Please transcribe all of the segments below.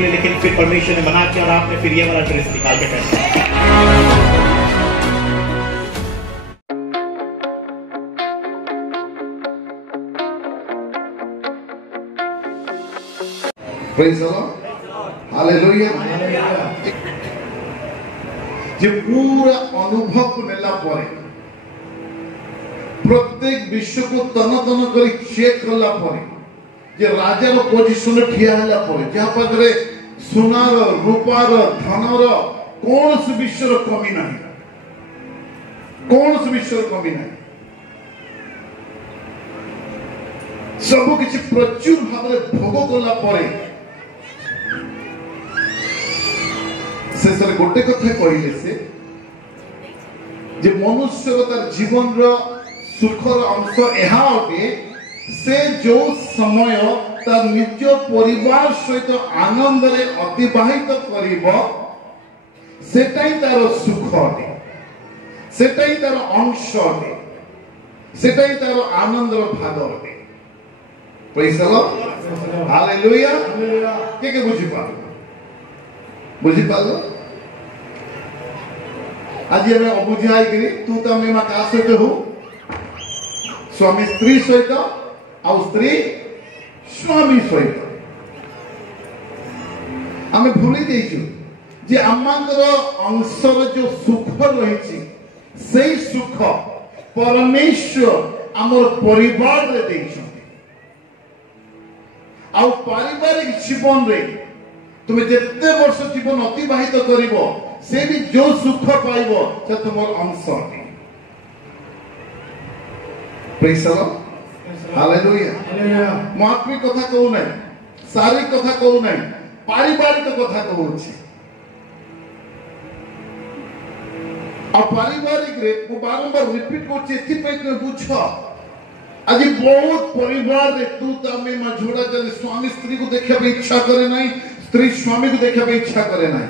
लिए, लेकिन फिर परमेश्वर ने मना किया और आपने फिर ये वाला ड्रेस निकाल के पहना। Praise the Lord. Hallelujah. जे पूरा अनुभव को नेला परे प्रत्येक विषय को तन तन करी चेक करला परे जे राजा रो पोजीशन ठिया हला परे जहा पाखरे सोनार रूपार धनर कौन से विषय कमी नहीं, कौन से विषय कमी नहीं, सब किसी प्रचुर भाव भोग कला परे शेषे गोटे कथा कहले से जे मनुष्य तार जीवन रो सुखर अंश एहा अटे से जो समय तार निज परिवार सहित आनंद रे अतिबाहित करिबो सेटाई तार सुख अटे, सेटाई तार अंश अटे, सेटाई तार आनंद रो भाग अटे। Praise the Lord. हालेलुया। के बुझी पालो, बुझी पालो। आज हमें अबुझाई करी तू तमे मा का सहित हो, स्वामी स्त्री सहित आ स्त्री स्वामी सहित आमे भूली देइछु जे आमांकर अंशर जो सुख रहिछि सेई सुख परमेश्वर हमर परिवार रे देइछु। आ पारिवारिक जीवन रे तुम जिते वर्ष जीवन अतिबाहित करिवो से भी जो सुख पाइबो से तुमर अंश अटे। Praise the Lord. हालेलुया। मो आत्मिक कथा कहू नै, शारीरिक कथा कहू नै, पारिवारिक कथा कहूछि। आ पारिवारिक रे को बारंबार रिपीट करछि एथि पे के बुझ आज बहुत परिवार रे तू तमे मा झोड़ा चले स्वामी स्त्री को देखा पे इच्छा करे नहीं, स्त्री स्वामी को देखा पे इच्छा करे नहीं,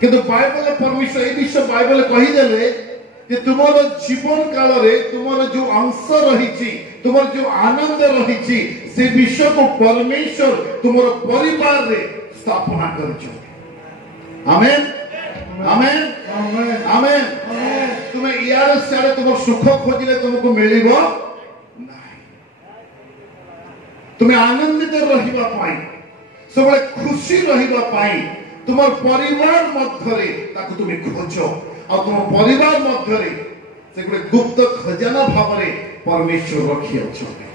किंतु बाइबल परमेश्वर ए विषय बाइबल कहि देले कि तुमरो जीवन काल रे तुमरो जो अंश रहिछि, तुमरो जो आनंद रहिछि से विषय को परमेश्वर तुमरो परिवार रे स्थापना करछो। आमेन आमेन आमेन आमेन। तुमे यार सारे तुमरो सुख खोजिले तुमको मिलिबो नहीं, तुम्हें आनंदित रहिबा पाई सबले खुशी रहिबा पाई तुमर परिवार मध्यरे ताकू तुम खोज और तुम परिवार मध्यरे से गुटे गुप्त खजाना भावरे परमेश्वर रखी अछते।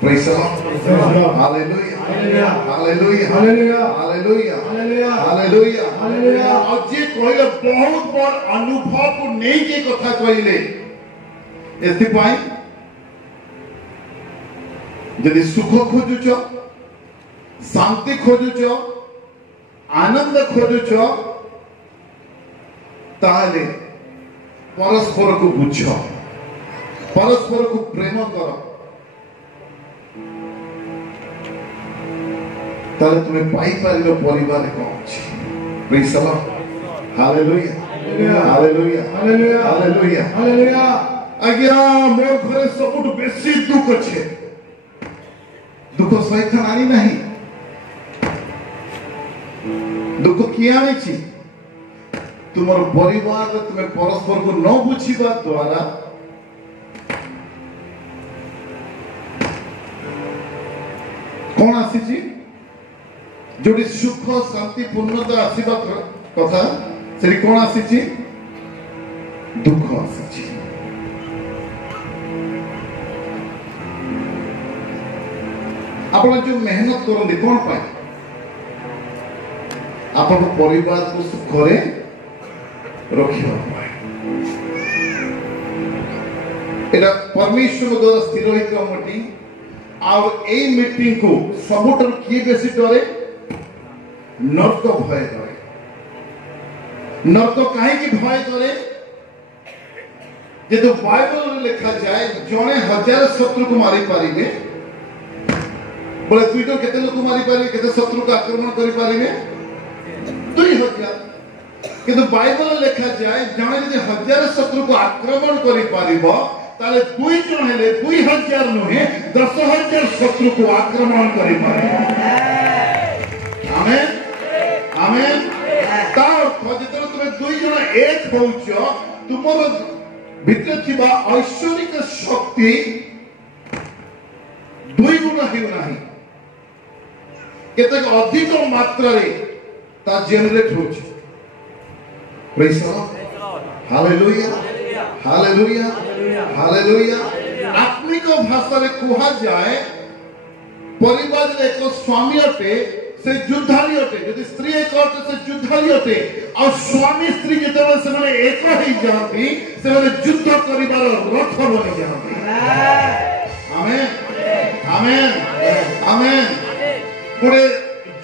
Praise the Lord. Hallelujah hallelujah hallelujah hallelujah hallelujah hallelujah. और जे कहले बहुत बड़ अनुभव को नै के कथा कहले एथि पाई यदि सुख खोजुच, शांति खोजुच, आनंद खोजुच ताले परस्पर को बुझ, परस्पर को प्रेम कर, ताले तुम्हें पाई पारिलो परिवार कौन अछि। Praise the Lord. Hallelujah hallelujah hallelujah hallelujah hallelujah. आज्ञा मोर घरे सबुठ बेसी दुख अछि, दुख सहित आनी नहीं, दुख किए आनी तुमर परिवार तुम्हें परस्पर को न बुझीबा द्वारा कौन आसी जोड़ी सुख शांति पूर्णता आसीबा कथा से कौन आसी दुख आसी। आपण जो मेहनत करते कौन पाए आपण परिवार को सुखरे रखिबा पाए। एटा परमेश्वर द्वारा स्थिर होइतरा मीटिंग और ए मीटिंग को सबुटर किए बेसी डरे नर्क भय करे। नर्क काहे की भय करे जे तो बाइबल में लिखा जाए जने 1000 शत्रु को मारी पारिबे बोले तुई तो केते लोक मारी पारिबे केते शत्रु को आक्रमण करि पारिबे 2000। किंतु बाइबल में लिखा जाए जने यदि 1000 शत्रु को आक्रमण करि पारिबो ताले 2 जन हेले 2000 नुहे 10,000 शत्रु को आक्रमण करि पारिबो। आमेन। आमेन ता अर्थ जेतले तुमे दुई जण एक होउछ तुमर भितर थिबा ऐश्वरिक शक्ति दुई गुण हेउ नाही केतक अधिक मात्रा रे ता जनरेट होछ praise the Lord hallelujah hallelujah hallelujah आत्मिक भाषा रे कुहा जाए परिवार रे एक स्वामी अटे से युद्धारी अटे यदि स्त्री एक अटे से युद्धारी अटे और स्वामी स्त्री जेतबे से माने एक ही जाती से माने युद्ध करिवार रथ बनि जाती आमेन आमेन आमेन पुरे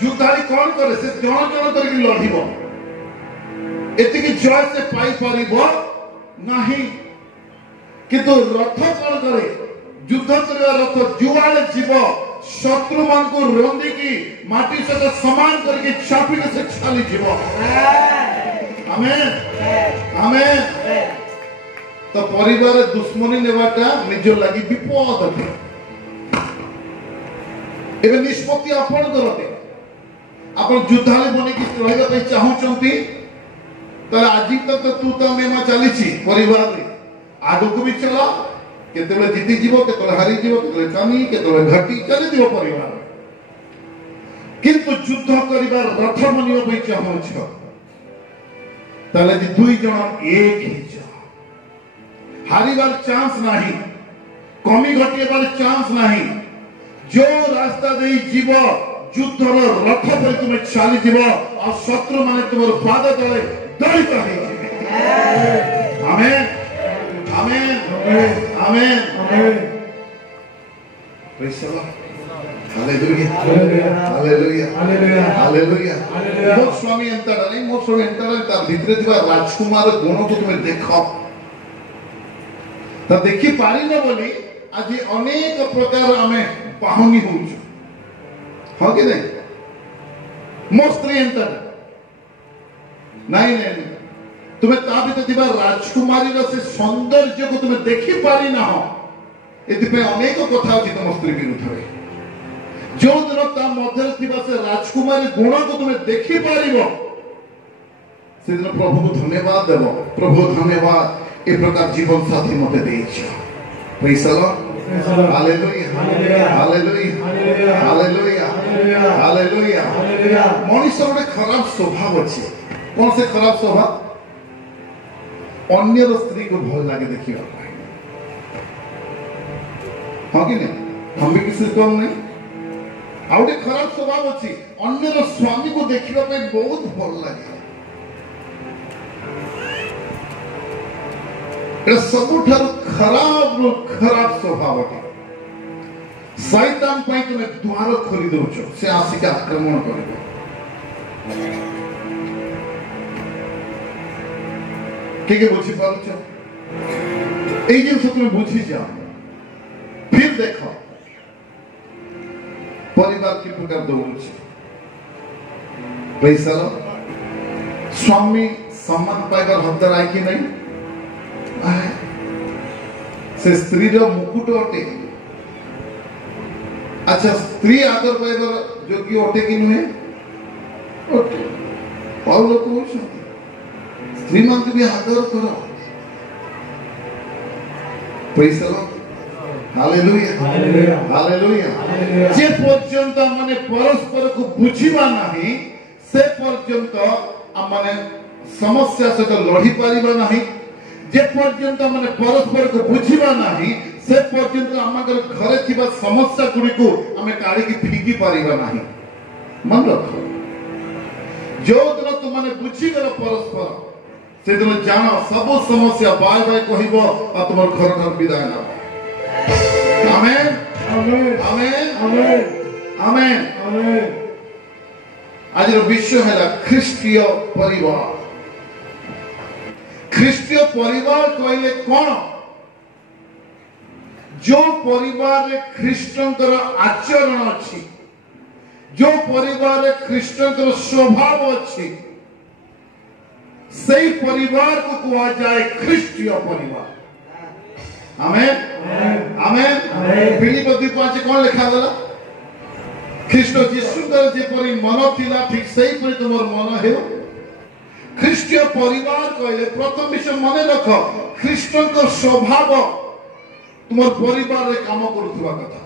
युद्धारी कोन करे से जण जण करी लढिबो एतिकी जय से पाई परिबो नाही किंतु रथ कोन करे युद्ध करवा रथ जुआले जीव शत्रु मान को रोंदी की माटी से समान करके चापी के से छाली जीव आमेन आमेन तो परिवार दुश्मनी नेवाटा निज लागि विपद अटे एबे निष्पत्ति आपण करते आपण युद्धाले बने कि रहबा पई चाहूचंती तो आज तक तू तो मेमा चली परिवार रे आगो को भी चला केतले जीती जीवो केतले हारी जीवो केतले कमी केतले घटी चली जीवो परिवार किंतु युद्ध करिबार रथ बनियो पई चाहूछ तले जे दुई जण एक ही जा हारिबार चांस नाही कमी घटिबार चांस नाही जो रास्ता दे जीव युद्धर रथ पर तुम चली जीव और शत्रु माने तुमर पाद तले दलित है amen amen amen praise the Lord hallelujah hallelujah hallelujah hallelujah मोर स्वामी अंतरा नहीं मोर स्वामी अंतरा ता भितरे दिवा राजकुमार गुण को तुम देखो ता देखि पारी न बोली आज अनेक प्रकार हमें पाहुनी होउछ हो कि नहीं मोर स्त्री अंतरा नहीं नहीं तुम्हें ता भी दिवा राजकुमारी से सौंदर्य को तुम्हें देखि पारी ना हो एतिपे अनेक कथा अछि तुम स्त्री विरुद्ध रे जो दिन ता मध्य थिबा से राजकुमारी गुण को तुम्हें देखि पारिबो से दिन प्रभु को धन्यवाद देबो प्रभु धन्यवाद ए प्रकार जीवन साथी मते देछ praise the Lord hallelujah hallelujah hallelujah hallelujah मनुष्य रे खराब स्वभाव अछि कौन से खराब स्वभाव अन्य स्त्री को भल लगे देखिए हाँ कि नहीं हम भी किसी कम नहीं आउटे खराब स्वभाव अच्छी अन्य स्वामी को देखिबा पे बहुत भल लगे ए सबुठार खराब स्वभाव है शैतान पई तुमे द्वार खोली दउछो से आसिक आक्रमण करबो के बुझी पारुछ एई जिन सब तुम बुझी जाओ फिर देखो परिवार की प्रकार दौड़ुछ प्रेज द लॉर्ड स्वामी सम्मान पाइबार हकदार आइ कि नहीं आए से स्त्री रो मुकुट अटे अच्छा स्त्री आदर पाइबार योग्य अटे कि नुहे अटे पाउल कहउछ श्रीमान भी आदर करो praise the Lord hallelujah hallelujah जे पर्यंत माने परस्पर को बुझिबा नाही से पर्यंत माने समस्या से तो लड़ी पारिबा नाही जे पर्यंत माने परस्पर को बुझिबा नाही से पर्यंत हमर घरे थिबा समस्या गुडी को हमें काढी की फिकी पारिबा नाही मन रखो जो दिन तुम माने बुझी गलो परस्पर से दिन जानो सब समस्या बाय बाय कहइबो आ तुमर घर घर विदाय ना आमेन आमेन आमेन आमेन आमेन आज विश्व है ख्रीष्टीय परिवार ख्रीष्टीय परिवार कहले कौन जो परिवार रे ख्रीष्टंकर आचरण अछि जो परिवार रे ख्रीष्टंकर स्वभाव अछि सही परिवार को कहा जाए ख्रीष्टीय परिवार आमेन आमेन फिलिप 2:5 कौन लिखा गला ଖ୍ରୀଷ୍ଟ ଯୀଶୁଙ୍କର ଯେପରି ମନ ଥିଲା ଠିକ୍ ସେହିପରି ତୁମର ମନ ହେଉ। ଖ୍ରୀଷ୍ଟୀୟ ପରିବାର କହିଲେ ପ୍ରଥମ ବିଷୟ ମନେ ରଖ, ଖ୍ରୀଷ୍ଟଙ୍କ ସ୍ୱଭାବ ତୁମର ପରିବାରରେ କାମ କରୁଥିବା କଥା।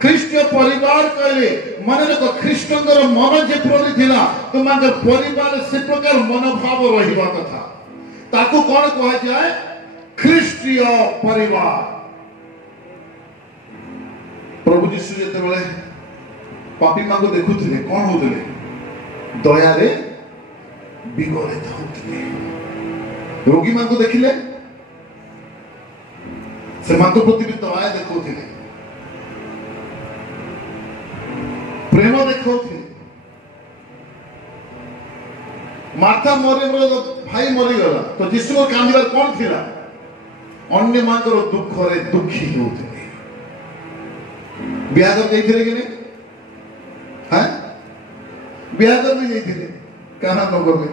ଖ୍ରୀଷ୍ଟୀୟ ପରିବାର କହିଲେ ମନେ ରଖ, ଖ୍ରୀଷ୍ଟଙ୍କର ମନ ଯେପରି ଥିଲା ତୁମର ପରିବାରରେ ସେ ପ୍ରକାର ମନୋଭାବ ରହିବା କଥା। ତାକୁ କ'ଣ କୁହାଯାଏ? ଖ୍ରୀଷ୍ଟୀୟ ପରିବାର। ପ୍ରଭୁ ଯୀଶୁ ଯେତେବେଳେ ପାପୀମାନଙ୍କୁ ଦେଖୁଥିଲେ କ'ଣ ହଉଥିଲେ? ଦୟାରେ ବିଗଳିତ ହଉଥିଲେ। ରୋଗୀମାନଙ୍କୁ ଦେଖିଲେ ସେମାନଙ୍କ ପ୍ରତି ବି ଦୟା ଦେଖାଉଥିଲେ, ପ୍ରେମ ଦେଖାଉଥିଲେ। ମାର୍ଥା ମରିୟମର ଭାଇ ମରିଗଲା ତ ଯୀଶୁଙ୍କ କାନ୍ଦିବାର କ'ଣ ଥିଲା? ଅନ୍ୟମାନଙ୍କର ଦୁଃଖରେ ଦୁଃଖୀ ହେଉଥିଲେ। ବିହାଘର ଯାଇଥିଲେ କି ନାଇଁ? ବିହାଘର ବି ଯାଇଥିଲେ, କାହା ନ ଗଲେ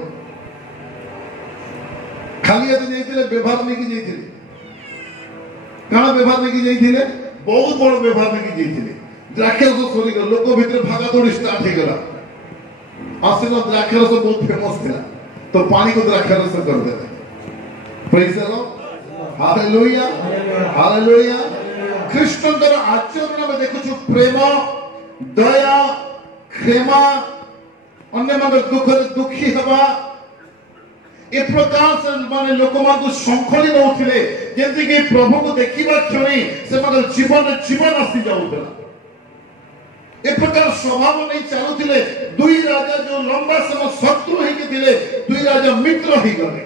ଖାଲି ହାତେ ଯାଇଥିଲେ? ବ୍ୟବହାର ନେଇକି ଯାଇଥିଲେ? କାଣା ବ୍ୟବହାର ନେଇକି ଯାଇଥିଲେ? ବହୁତ ବଡ଼ ବ୍ୟବହାର ନେଇକି ଯାଇଥିଲେ। ଦ୍ରାକ୍ଷରସ ସରିଗଲା, ଲୋକ ଭିତରେ ଭାଗାଦୌଡ଼ି ଷ୍ଟାର୍ଟ ହେଇଗଲା। ଆସିଲା ଦ୍ରାକ୍ଷରସ ବହୁତ ଫେମସ ଥିଲା ତ ପାଣିକୁ ଦ୍ରାକ୍ଷରସ କରିଦେଲେ। ପ୍ରେଜ୍ ଦ ଲର୍ଡ, ହାଲେଲୁୟା, ହାଲେଲୁୟା। ଖ୍ରୀଷ୍ଟଙ୍କର ଆଚରଣ ଆମେ ଦେଖୁଛୁ ପ୍ରେମ, ଦୟା, କ୍ଷମା, ଅନ୍ୟମାନଙ୍କ ଦୁଃଖରେ ଦୁଃଖୀ ହେବା। ଏ ପ୍ରକାର ମାନେ ଲୋକମାନଙ୍କୁ ଶଙ୍ଖଳି ନଉଥିଲେ, ଯେମିତିକି ପ୍ରଭୁକୁ ଦେଖିବା କ୍ଷଣି ସେମାନଙ୍କ ଜୀବନରେ ଜୀବନ ଆସି ଯାଉଥିଲା। ଏ ପ୍ରକାର ସ୍ୱଭାବ ନେଇ ଚାଲୁଥିଲେ। ଦୁଇ ରାଜା ଯୋଉ ଲମ୍ବା ସମୟ ଶତ୍ରୁ ହେଇକି ଥିଲେ, ଦୁଇ ରାଜା ମିତ୍ର ହେଇଗଲେ।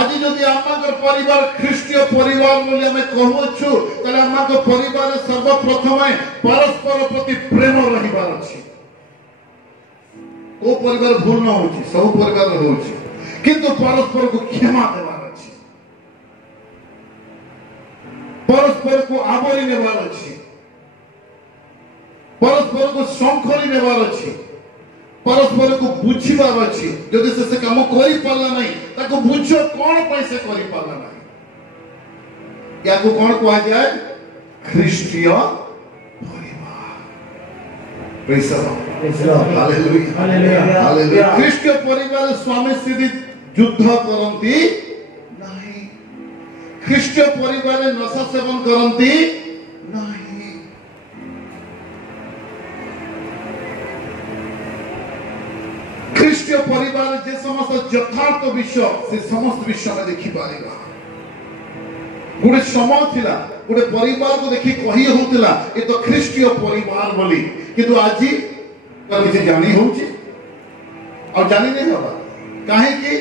ଆଜି ଯଦି ଆମର ପରିବାର ଖ୍ରୀଷ୍ଟୀୟ ପରିବାର ବୋଲି ଆମେ କହୁଛୁ, ତାହେଲେ ଆମ ପରିବାରରେ ସର୍ବପ୍ରଥମେ ପରସ୍ପର ପ୍ରତି ପ୍ରେମ ରହିବାର ଅଛି। କୋଉ ପରିବାର ଭୁଲ ନ ହଉଛି? ସବୁ ପରିବାର ହଉଛି, କିନ୍ତୁ ପରସ୍ପରକୁ କ୍ଷମା ଦେବାର ଅଛି, ପରସ୍ପରକୁ ଆବରି ନେବାର ଅଛି, ପରସ୍ପରକୁ ଶଙ୍ଖଳି ନେବାର ଅଛି, ପରସ୍ପରକୁ ବୁଝିବାର ଅଛି। ଯଦି ସେ କାମ କରିପାରିଲା ନାହିଁ, ତାକୁ ବୁଝ କ'ଣ ପାଇଁ ସେ କରିପାରିଲା ନାହିଁ। ୟାକୁ କ'ଣ କୁହାଯାଏ? ଖ୍ରୀଷ୍ଟୀୟ ପରିବାର। ଖ୍ରୀଷ୍ଟୀୟ ପରିବାର ସ୍ୱାମୀ ସ୍ତ୍ରୀ ଯୁଦ୍ଧ କରନ୍ତି ନାହିଁ, ଖ୍ରୀଷ୍ଟୀୟ ପରିବାରରେ ନଶା ସେବନ କରନ୍ତି ନାହିଁ। ଖ୍ରୀଷ୍ଟୀୟ ପରିବାର ଯେ ସମସ୍ତ ଯଥାର୍ଥ ବିଷୟ, ସେ ସମସ୍ତ ବିଷୟ ଆମେ ଦେଖିପାରିବା। ଗୋଟେ ସମୟ ଥିଲା, ଗୋଟେ ପରିବାରକୁ ଦେଖି କହି ହଉଥିଲା ଏ ତ ଖ୍ରୀଷ୍ଟୀୟ ପରିବାର ବୋଲି, କିନ୍ତୁ ଆଜି କିଛି ଜାଣି ହଉଛି ଆଉ ଜାଣି ନାହିଁ ହବା। କାହିଁକି?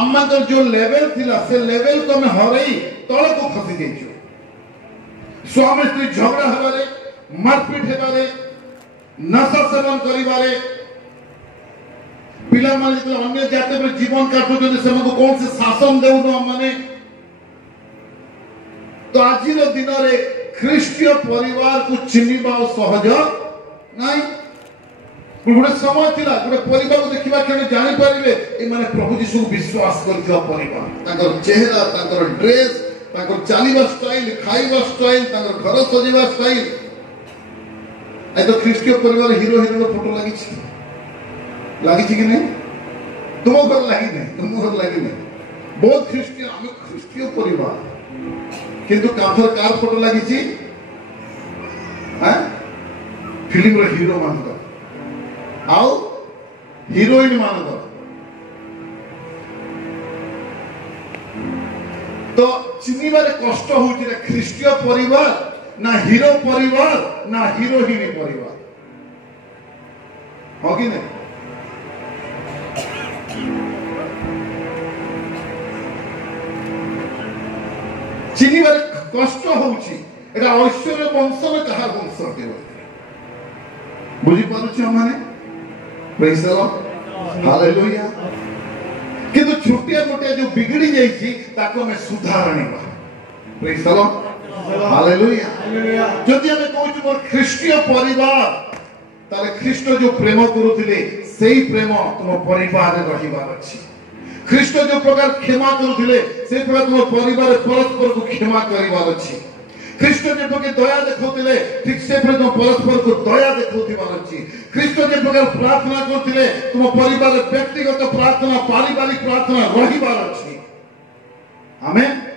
ଆମଙ୍କର ଯୋଉ ଲେଭେଲ ଥିଲା ସେ ଲେଭେଲକୁ ଆମେ ହରେଇ ତଳକୁ ଖସି ଯାଇଛୁ। ସ୍ୱାମୀ ସ୍ତ୍ରୀ ଝଗଡ଼ା ହେବାରେ, ମାରପିଟ ହେବାରେ, ନଶା ସେବନ କରିବାରେ, ପିଲାମାନେ ଯେତେବେଳେ ଅନ୍ୟ ଜାତି ଉପରେ ଜୀବନ କାଟୁଛନ୍ତି ସେମାନଙ୍କୁ କୌଣସି ଶାସନ ଦେଉନୁ ଆମମାନେ। ତ ଆଜିର ଦିନରେ ଖ୍ରୀଷ୍ଟୀୟ ପରିବାରକୁ ଚିହ୍ନିବା ସହଜ ନାହିଁ। ଗୋଟେ ସମୟ ଥିଲା, ଗୋଟେ ପରିବାରକୁ ଦେଖିବା କ୍ଷଣି ଜାଣିପାରିବେ ଏମାନେ ପ୍ରଭୁ ଯୀଶୁଙ୍କୁ ବିଶ୍ୱାସ କରିଥିବା ପରିବାର। ତାଙ୍କର ଚେହେରା, ତାଙ୍କର ଡ୍ରେସ, ତାଙ୍କର ଚାଲିବା ଷ୍ଟାଇଲ, ଖାଇବା ଷ୍ଟାଇଲ, ତାଙ୍କର ଘର ସଜେଇବା ଷ୍ଟାଇଲ। ଆଜି ତ ଖ୍ରୀଷ୍ଟୀୟ ପରିବାର ହିରୋ ହିରୋଇନର ଫଟୋ ଲାଗିଛି, ଲାଗିଛି କି ନାହିଁ? ତୁମ ଘର ଲାଗିନାହିଁ, ତୁମ ଘର ଲାଗିନାହିଁ। ବହୁତ ଖ୍ରୀଷ୍ଟୀୟ, ଆମେ ଖ୍ରୀଷ୍ଟୀୟ ପରିବାର, କିନ୍ତୁ କାନ୍ଥରେ କାହାର ଫଟୋ ଲାଗିଛି? ଫିଲ୍ମର ହିରୋ ମାନଙ୍କର ଆଉ ହିରୋଇନ ମାନଙ୍କର। ତ ଚିହ୍ନିବାରେ କଷ୍ଟ ହଉଛି ନା ଖ୍ରୀଷ୍ଟୀୟ ପରିବାର ନା ହିରୋ ପରିବାର ନା ହିରୋଇନ ପରିବାର। ହଁ କି ନାହିଁ? ଚିହ୍ନିବାରେ କଷ୍ଟ ହଉଛି এটা ঐশ্বর্য বংশ না কাহার বংশ অটে বুঝিপারুছ মানে প্রেজ দ লর্ড হালেলুয়া কিন্তু ଛୋଟିଆ ମୋଟିଆ ଯୋଉ ବିଗିଡି ଯାଇଛି ତାକୁ ଆମେ ସୁଧାର ଆଣିବା ପ୍ରେଜ ଦ ଲର୍ଡ ହାଲେଲୁୟା ଯଦି ଆମେ କହୁଛୁ ମୋର ଖ୍ରୀଷ୍ଟୀୟ ପରିବାର ତାହେଲେ ଖ୍ରୀଷ୍ଟ ଯୋଉ ପ୍ରେମ କରୁଥିଲେ ସେଇ ପ୍ରେମ ତୁମ ପରିବାରରେ ରହିବାର ଅଛି ଖ୍ରୀଷ୍ଟ जो प्रकार क्षमा କରୁଥିଲେ ସେ ପ୍ରକାର ତୁମ ପରିବାର ପରସ୍ପରକୁ କ୍ଷମା କରିବାର ଅଛି। ଖ୍ରୀଷ୍ଟ जे प्रकार दया ଦେଖଉଥିଲେ ଠିକ ସେ ପ୍ରକାର ତୁମ ପରସ୍ପରକୁ ଦୟା ଦେଖଉଥିବାର ଅଛି। ଖ୍ରୀଷ୍ଟ जे प्रकार प्रार्थना କରୁଥିଲେ ତୁମ ପରିବାର ବ୍ୟକ୍ତିଗତ ପ୍ରାର୍ଥନା ପାରିବାରିକ ପ୍ରାର୍ଥନା ରହିବାର ଅଛି। ଆମେନ୍।